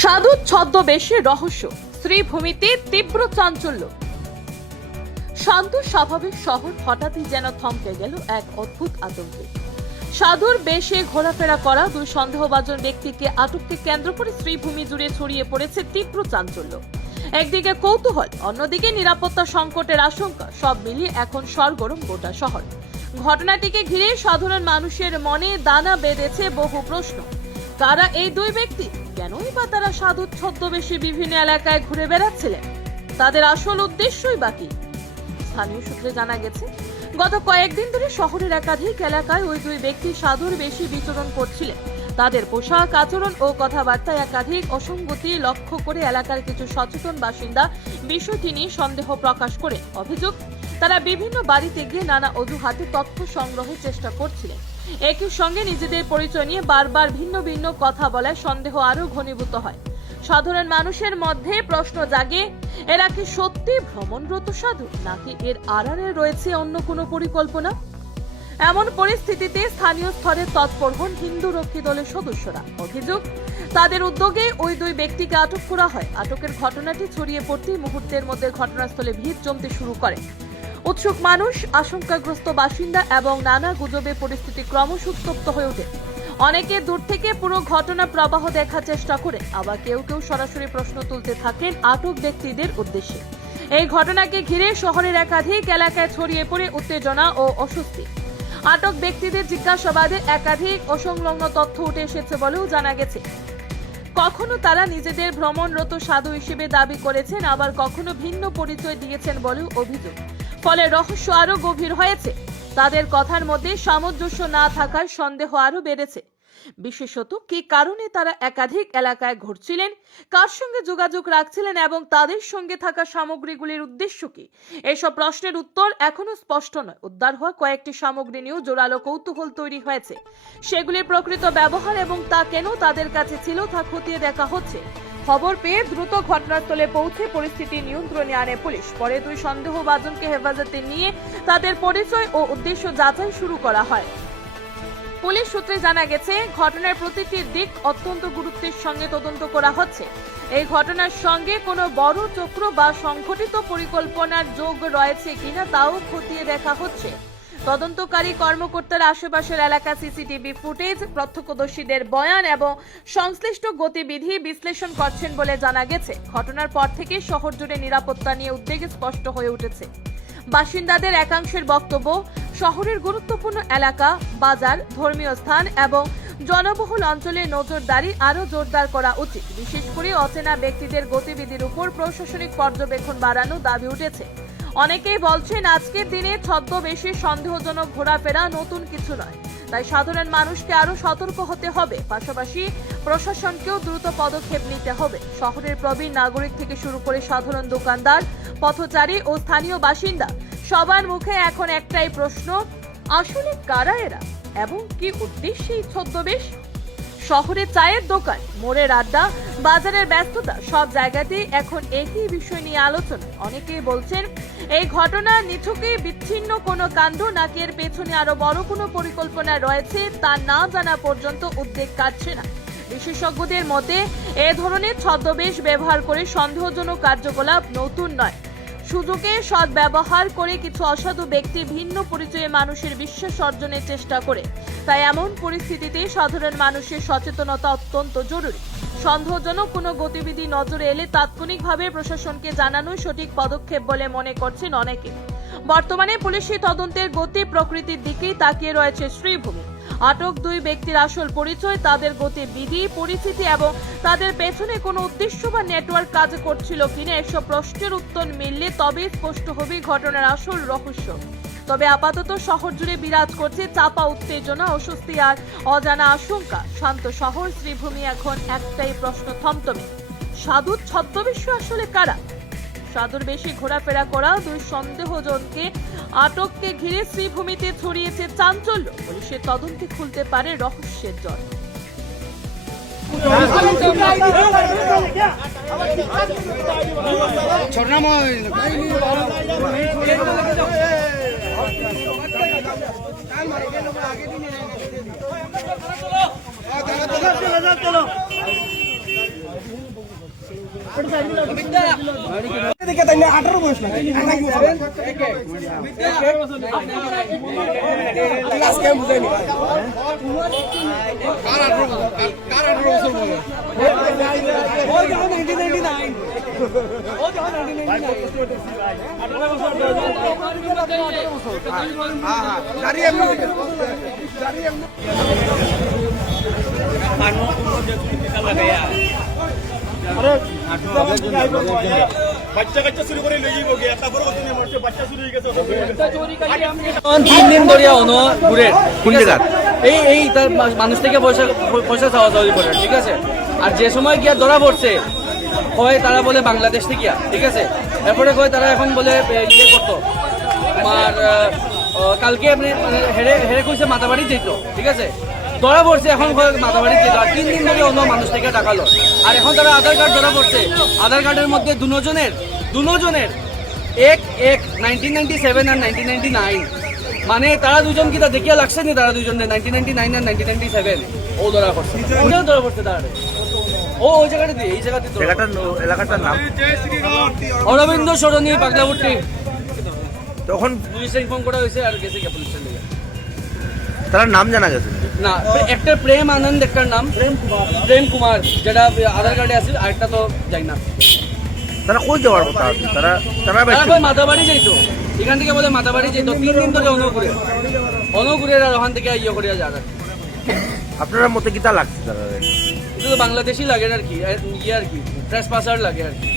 সাধু ছদ্মবেশের রহস্য, শ্রীভূমিতে তীব্র চাঞ্চল্য। শান্ত স্বাভাবিক শহর হঠাৎই যেন থমকে গেল এক অদ্ভুত আতঙ্কে। সাধুর বেশে ঘোরাফেরা করা দুই সন্দেহভাজন ব্যক্তিকে আটককে কেন্দ্র করে শ্রীভূমি জুড়ে ছড়িয়ে পড়েছে তীব্র চাঞ্চল্য। একদিকে কৌতূহল, অন্যদিকে নিরাপত্তা সংকটের আশঙ্কা, সব মিলিয়ে এখন সরগরম গোটা শহর। ঘটনাটিকে ঘিরে সাধারণ মানুষের মনে দানা বেঁধেছে বহু প্রশ্ন। কারা এই দুই ব্যক্তি? কেনই বা তারা সাধু ছদ্মবেশে বিভিন্ন এলাকায় ঘুরে বেড়াচ্ছিলেন? তাদের আসল উদ্দেশ্যই বা কি? স্থানীয় সূত্রে জানা গেছে, গত কয়েকদিন ধরে শহরের একাধিক এলাকায় ওই দুই ব্যক্তি সাধুর বেশি বিচরণ করছিলেন। তাদের পোশাক, আচরণ ও কথাবার্তায় একাধিক অসঙ্গতি লক্ষ্য করে এলাকার কিছু সচেতন বাসিন্দা বিষয়টি নিয়ে সন্দেহ প্রকাশ করে অভিযোগ, তারা বিভিন্ন বাড়িতে গিয়ে নানা অজুহাতে তথ্য সংগ্রহের চেষ্টা করছিলেন। একই সঙ্গে নিজেদের পরিচয় নিয়ে বারবার ভিন্ন ভিন্ন কথা বলায় সন্দেহ আরো ঘনীভূত হয়। সাধারণ মানুষের মধ্যে প্রশ্ন জাগে, এরা কি সত্যি ভ্রমণরত সাধু, নাকি এর আড়ালে রয়েছে অন্য কোনো পরিকল্পনা? এমন পরিস্থিতিতে স্থানীয় স্তরে তৎপর হন হিন্দু রক্ষী দলের সদস্যরা। অভিযোগ, তাদের উদ্যোগে ওই দুই ব্যক্তিকে আটক করা হয়। আটকের ঘটনাটি ছড়িয়ে পড়তেই মুহূর্তের মধ্যে ঘটনাস্থলে ভিড় জমতে শুরু করে। উৎসুক মানুষ, আশঙ্কাগ্রস্ত বাসিন্দা এবং নানা গুজবে পরিস্থিতি ক্রমশ উত্তপ্ত হয়ে ওঠে। অনেকে দূর থেকে পুরো ঘটনা প্রবাহ দেখার চেষ্টা করে, আবার কেউ কেউ সরাসরি প্রশ্ন তুলতে থাকেন আটক ব্যক্তিদের উদ্দেশ্যে। এই ঘটনাকে ঘিরে শহরের একাধিক এলাকায় ছড়িয়ে পড়ে উত্তেজনা ও অস্বস্তি। আটক ব্যক্তিদের জিজ্ঞাসাবাদে একাধিক অসংলগ্ন তথ্য উঠে এসেছে বলেও জানা গেছে। কখনো তারা নিজেদের ভ্রমণরত সাধু হিসেবে দাবি করেছেন, আবার কখনো ভিন্ন পরিচয় দিয়েছেন বলেও অভিযোগ। ফলে রহস্য আরো গভীর হয়েছে। তাদের কথার মধ্যে সামঞ্জস্য না থাকার সন্দেহ আরো বেড়েছে। বিশেষত কি কারণে তারা একাধিক এলাকায় ঘুরছিলেন, কার সঙ্গে যোগাযোগ রাখছিলেন এবং তাদের সঙ্গে থাকা সামগ্রীগুলির উদ্দেশ্য কি? এসব প্রশ্নের উত্তর এখনো স্পষ্ট নয়। উদ্ধার হওয়া কয়েকটি সামগ্রী নিয়েও জোরালো কৌতূহল তৈরি হয়েছে। সেগুলির প্রকৃত ব্যবহার এবং তা কেন তাদের কাছে ছিল তা খতিয়ে দেখা হচ্ছে। খবর পেয়ে দ্রুত ঘটনাস্থলে পৌঁছে পরিস্থিতি নিয়ন্ত্রণে আনে পুলিশ। পরে দুই সন্দেহভাজনকে হেফাজতে নিয়ে তাদের পরিচয় ও উদ্দেশ্য যাচাই শুরু করা হয়। পুলিশ সূত্রে জানা গেছে, ঘটনার প্রতিটি দিক অত্যন্ত গুরুত্বের সঙ্গে তদন্ত করা হচ্ছে। এই ঘটনার সঙ্গে কোনো বড় চক্র বা সংগঠিত পরিকল্পনার যোগ রয়েছে কিনা তাও খতিয়ে দেখা হচ্ছে। তদন্তকারী কর্মকর্তারা আশেপাশের এলাকা সিসিটিভি ফুটেজ, প্রত্যক্ষদর্শীদের বয়ান এবং সংশ্লিষ্ট গতিবিধি বিশ্লেষণ করছেন বলে জানা গেছে। ঘটনার পর থেকে শহর জুড়ে নিরাপত্তা নিয়ে উদ্বেগ স্পষ্ট হয়ে উঠেছে। বাসিন্দাদের একাংশের বক্তব্য, শহরের গুরুত্বপূর্ণ এলাকা, বাজার, ধর্মীয় স্থান এবং জনবহুল অঞ্চলে নজরদারি আরো জোরদার করা উচিত। বিশেষ করে অচেনা ব্যক্তিদের গতিবিধির উপর প্রশাসনিক পর্যবেক্ষণ বাড়ানো দাবি উঠেছে। অনেকেই বলছেন, আজকের দিনে ছদ্মবেশে সন্দেহজনক ঘোরাফেরা নতুন কিছু নয়, তাই সাধারণ মানুষকে আরো সতর্ক হতে হবে। পাশাপাশি প্রশাসনকেও দ্রুত পদক্ষেপ নিতে হবে। শহরের প্রবীণ নাগরিক থেকে শুরু করে সাধারণ দোকানদার, পথচারী ও স্থানীয় বাসিন্দা সবার মুখে এখন একটাই প্রশ্ন, আসলে কারা এরা এবং কি উদ্দেশ্যে এই ছদ্মবেশ? শহরে চায়ের দোকান, মোড়ের আড্ডা, বাজারের ব্যস্ততা, সব জায়গাতেই এখন একই বিষয় নিয়ে আলোচনা। অনেকেই বলছেন, এই ঘটনা নিছকই বিচ্ছিন্ন কোনো কাণ্ড, নাকি এর পেছনে আরো বড় কোনো পরিকল্পনা রয়েছে তা না জানা পর্যন্ত উদ্বেগ কাটছে না। বিশেষজ্ঞদের মতে, এ ধরনের ছদ্মবেশ ব্যবহার করে সন্দেহজনক কার্যকলাপ নতুন নয়। সুযোগে সদ্ব্যবহার করে কিছু অসাধু ব্যক্তি ভিন্ন পরিচয়ে মানুষের বিশ্বাস অর্জনের চেষ্টা করে। তাই এমন পরিস্থিতিতে সাধারণ মানুষের সচেতনতা অত্যন্ত জরুরি। সন্দেহজনক কোনো গতিবিধি নজরে এলে তাৎক্ষণিকভাবে প্রশাসনকে জানানোই সঠিক পদক্ষেপ বলে মনে করছেন অনেকে। বর্তমানে পুলিশি তদন্তের গতি প্রকৃতির দিকেই তাকিয়ে রয়েছে শ্রীভূমি। আটক দুই ব্যক্তির আসল পরিচয়, তাদের গতিবিধি, পরিচিতি এবং তাদের পেছনে কোনো উদ্দেশ্য বা নেটওয়ার্ক কাজ করছিল কিনা, এসব প্রশ্নের উত্তর মিললে তবেই স্পষ্ট হবে ঘটনার আসল রহস্য। তবে আপাতত শহর জুড়ে বিরাজ করছে চাপা উত্তেজনা, অস্বস্তি আর অজানা আশঙ্কা। শান্ত শহর শ্রীভূমি এখন একটাই প্রশ্ন থমথমে, সাধু ছদ্মবেশ আসলে কারা? সাধুর বেশি ঘোরাফেরা করা দুই সন্দেহজনকে আটককে ঘিরে শ্রীভূমিতে ছড়িয়েছে চাঞ্চল্য। পুলিশের তদন্তে খুলতে পারে রহস্যের জল। চলো বাচ্চা কাচ্চা শুরু করে লই যাবো গিয়া তারপর কত নিয়ে মরছে বাচ্চা শুরু হয়ে গেছে 3 দিন ধরে অন ঘুরে কোন জায়গার? এই তার মানুষ থেকে পয়সা চাওয়া চাওয়ি করে, ঠিক আছে। আর যে সময় গিয়া ধরা পড়ছে কয় তারা বলে বাংলাদেশ থেকে ঠিক আছে। এরপরে কয় তারা এখন বলে ইয়ে করতো তোমার কালকে আপনি হেরে হেরে কইছে মাতাবাড়ি যেত, ঠিক আছে। ধরা পড়ছে এখন মাতাবাড়ি যেত। আর 3 দিন ধরে অন্য মানুষ থেকে টাকালো। আর এখন তারা আধার কার্ড ধরা পড়ছে, আধার কার্ডের মধ্যে দুজনের 1997 আর 1999, মানে তারা দুজন কি তা দেখিয়া লাগছে নি? তারা দুজনে 1999 আর 1997 ও ধরা পড়ছে, ওটাও ধরা পড়ছে তারা। ওই জায়গাটা দিয়ে এই জায়গাতে এলাকাটার নাম অরবিন্দ সরণি বাগলাবুট্টি। তখন পুলিশে ইনফর্ম করা হয়েছে আর গেছে গিয়া পুলিশের লেগে। তার নাম জানা গেছে না, একটা প্রেম আনন্দ, একটার নাম প্রেম কুমার, যেটা আধার কার্ডে আছে, আরেকটা তো যাই না। তারা কই যাওয়ার কথা আছে? তারা তারা তারপর মাতাবাড়ি যাইতো, এখান থেকে বলে মাতাবাড়ি যাইতো। 3 দিন ধরে অনুঘুরে আর ওখান থেকে ইয়ে করিয়া যান। আপনার মতে কিতা লাগছে তারা? এটা তো বাংলাদেশি লাগে আর কি, ইয়ে আর কি ট্রেসপাসার লাগে আর কি।